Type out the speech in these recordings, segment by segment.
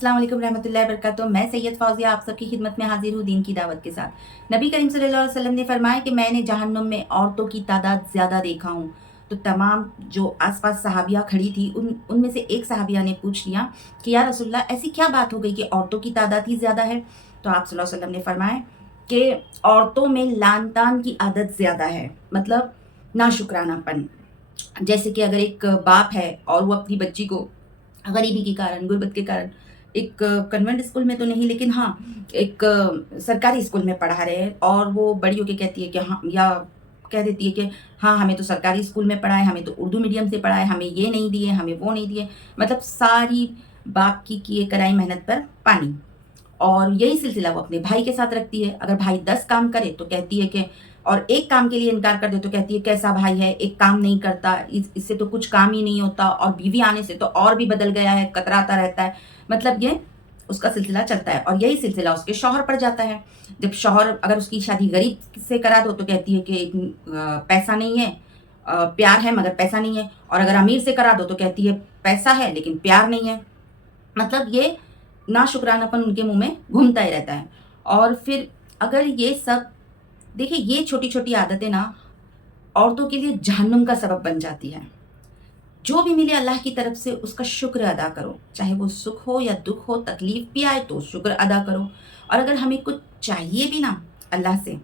अस्सलाम वालेकुम रहमतुल्लाहि वबरकातुहू। मैं सैयद फौजिया आप सबकी खिदमत में हाजिर हूँ दीन की दावत के साथ। नबी करीम सल्लल्लाहु अलैहि वसल्लम ने फरमाया कि मैंने जहन्नुम में औरतों की तादाद ज़्यादा देखा हूँ। तो तमाम जो आसपास सहाबिया खड़ी थी उनमें से एक सहाबिया ने पूछ लिया कि या रसूलल्लाह ऐसी क्या बात हो गई कि औरतों की तादाद ही ज़्यादा है। तो आप सल्लल्लाहु अलैहि वसल्लम ने फरमाया कि औरतों में लान तान की आदत ज़्यादा है, मतलब नाशुक्रानापन। जैसे कि अगर एक बाप है और वो अपनी बच्ची को गरीबी के कारण, गुर्बत के कारण एक कन्वेंट स्कूल में तो नहीं, लेकिन हाँ, एक सरकारी स्कूल में पढ़ा रहे हैं और वो बड़ी होके कहती है कि हाँ, या कह देती है कि हाँ, हमें तो सरकारी स्कूल में पढ़ाए, हमें तो उर्दू मीडियम से पढ़ाए, हमें ये नहीं दिए, हमें वो नहीं दिए। मतलब सारी बाप की किए कराई मेहनत पर पानी। और यही सिलसिला वो अपने भाई के साथ रखती है। अगर भाई 10 काम करे तो कहती है कि, और एक काम के लिए इनकार कर दे तो कहती है कैसा भाई है, एक काम नहीं करता, इससे तो कुछ काम ही नहीं होता, और बीवी आने से तो और भी बदल गया है, कतराता रहता है। मतलब ये उसका सिलसिला चलता है और यही सिलसिला उसके शौहर पर जाता है। जब शौहर अगर उसकी शादी गरीब से करा दो तो कहती है कि पैसा नहीं है, प्यार है मगर पैसा नहीं है। और अगर अमीर से करा दो तो कहती है पैसा है लेकिन प्यार नहीं है। मतलब ये नाशुक्रानापन उनके मुंह में घूमता ही रहता है। और फिर अगर ये सब देखिए, ये छोटी छोटी आदतें ना औरतों के लिए जहन्नुम का सबब बन जाती है। जो भी मिले अल्लाह की तरफ से उसका शुक्र अदा करो, चाहे वो सुख हो या दुख हो, तकलीफ भी आए तो शुक्र अदा करो। और अगर हमें कुछ चाहिए भी ना अल्लाह से,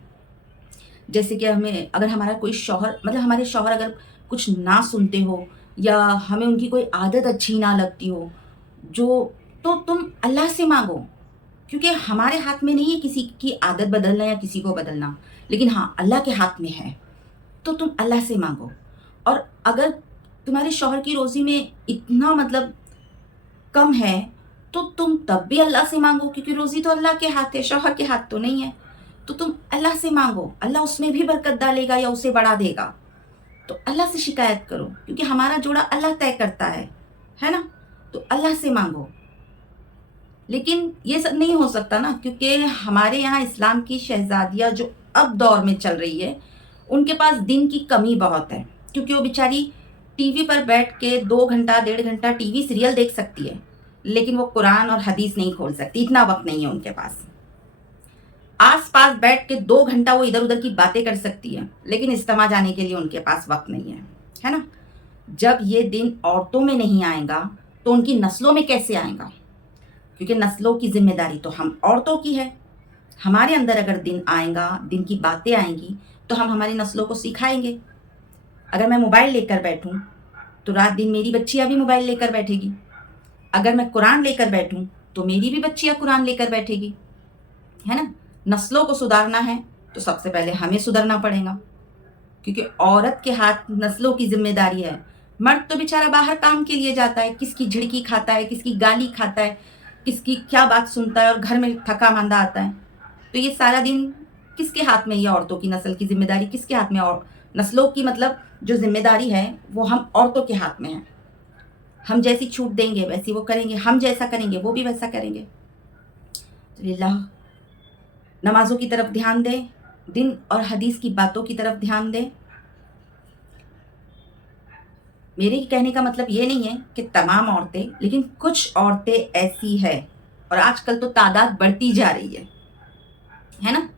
जैसे कि हमें अगर हमारा कोई शौहर, मतलब हमारे शौहर अगर कुछ ना सुनते हो या हमें उनकी कोई आदत अच्छी ना लगती हो, जो तो तुम अल्लाह से मांगो, क्योंकि हमारे हाथ में नहीं है किसी की आदत बदलना या किसी को बदलना, लेकिन हाँ अल्लाह के हाथ में है। तो तुम अल्लाह से मांगो। और अगर तुम्हारे शौहर की रोज़ी में इतना मतलब कम है तो तुम तब भी अल्लाह से मांगो, क्योंकि रोज़ी तो अल्लाह के हाथ है, शौहर के हाथ तो नहीं है। तो तुम अल्लाह से मांगो, अल्लाह उसमें भी बरकत डालेगा या उसे बढ़ा देगा। तो अल्लाह से शिकायत करो, क्योंकि हमारा जोड़ा अल्लाह तय करता है ना। तो अल्लाह से मांगो। लेकिन ये सब नहीं हो सकता ना, क्योंकि हमारे यहाँ इस्लाम की शहजादियाँ जो अब दौर में चल रही है, उनके पास दिन की कमी बहुत है, क्योंकि वो बेचारी टीवी पर बैठ के 2 घंटा 1.5 घंटा टीवी सीरियल देख सकती है, लेकिन वो कुरान और हदीस नहीं खोल सकती, इतना वक्त नहीं है उनके पास। आस पास बैठ के 2 घंटा वो इधर उधर की बातें कर सकती है, लेकिन इज्तिमा जाने के लिए उनके पास वक्त नहीं है ना। जब ये दिन औरतों में नहीं आएगा तो उनकी नस्लों में कैसे आएगा, क्योंकि नस्लों की जिम्मेदारी तो हम औरतों की है। हमारे अंदर अगर दिन आएगा, दिन की बातें आएंगी, तो हम हमारी नस्लों को सिखाएंगे। अगर मैं मोबाइल लेकर बैठूं तो रात दिन मेरी बच्चियां भी मोबाइल लेकर बैठेगी। अगर मैं कुरान लेकर बैठूं तो मेरी भी बच्चियां कुरान लेकर बैठेगी, है ना। नस्लों को सुधारना है तो सबसे पहले हमें सुधरना पड़ेगा, क्योंकि औरत के हाथ नस्लों की जिम्मेदारी है। मर्द तो बेचारा बाहर काम के लिए जाता है, किसकी झिड़की खाता है, किसकी गाली खाता है, किसकी क्या बात सुनता है, और घर में थका मांदा आता है। तो ये सारा दिन किसके हाथ में, ये औरतों की नस्ल की जिम्मेदारी किसके हाथ में, और नस्लों की मतलब जो जिम्मेदारी है वो हम औरतों के हाथ में है। हम जैसी छूट देंगे वैसी वो करेंगे, हम जैसा करेंगे वो भी वैसा करेंगे। तो लिल्लाह, नमाजों की तरफ ध्यान दें, दिन और हदीस की बातों की तरफ ध्यान दें। मेरे कहने का मतलब ये नहीं है कि तमाम औरतें, लेकिन कुछ औरतें ऐसी है, और आजकल तो तादाद बढ़ती जा रही है ना।